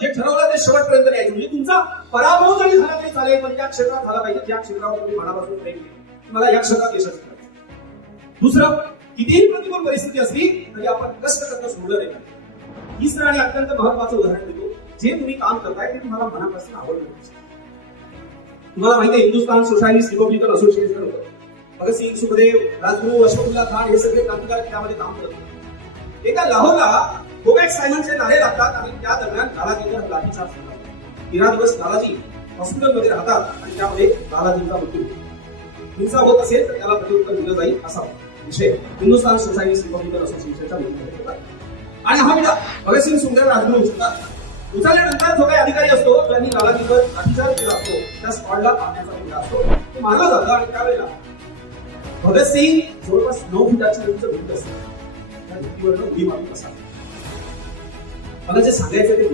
जे ठरवलं ते शेवटपर्यंत न्यायचं. म्हणजे तुमचा पराभव जरी झाला तरी चालेल, पण त्या क्षेत्रात झाला पाहिजे ज्या क्षेत्रावर तुम्ही मनापासून प्रेम केलं. मला या क्षेत्रात यशस्वी करायचं. दुसरं, कितीही प्रतिकूल परिस्थिती असली तरी आपण कष्ट करणं सोडलं नाही. तिसरं आणि अत्यंत महत्वाचं उदाहरण देतो, जे तुम्ही काम करताय ते तुम्हाला मनापासून आवडलं पाहिजे. तुम्हाला माहिती आहे, हिंदुस्थान सोशलिस्ट रिपब्लिकन असोसिएशन होतं. भगतसिंग, सुखदेव, राजगुरू, अशफाकुल्ला खान हे सगळे क्रांतिकारक त्यामध्ये काम करत होते. एका लाहोरला गोबॅक सायमनचे नारे लागतात आणि त्या दरम्यान लालाजींवर लाठीचार्ज होतात. 13 दिवस लालाजी हॉस्पिटलमध्ये राहतात आणि त्यामध्ये लालाजींचा मृत्यू होतो. हिंसा होत असेल तर त्याला प्रत्युत्तर दिलं जाईल असा विषय हिंदुस्थान सोशलिस्ट रिपब्लिकन असोसिएशनच्या मीटिंगमध्ये होता. आणि हा विडा भगतसिंग, सुखदेव, राजगुरू उचलतात. उचलल्यानंतर जो काही अधिकारी असतो ज्यांनी लालाजींवर लाठीचार्ज केला असतो त्या स्पॉटला पाहण्याचा विडा असतो, तो मारला जातो. आणि त्यावेळेला भगतसिंग जवळपास 9 फुटाची उंच भिंत असते, त्या भिंतीवरनं उडी मारून बसा. मला जे सांगायचं ते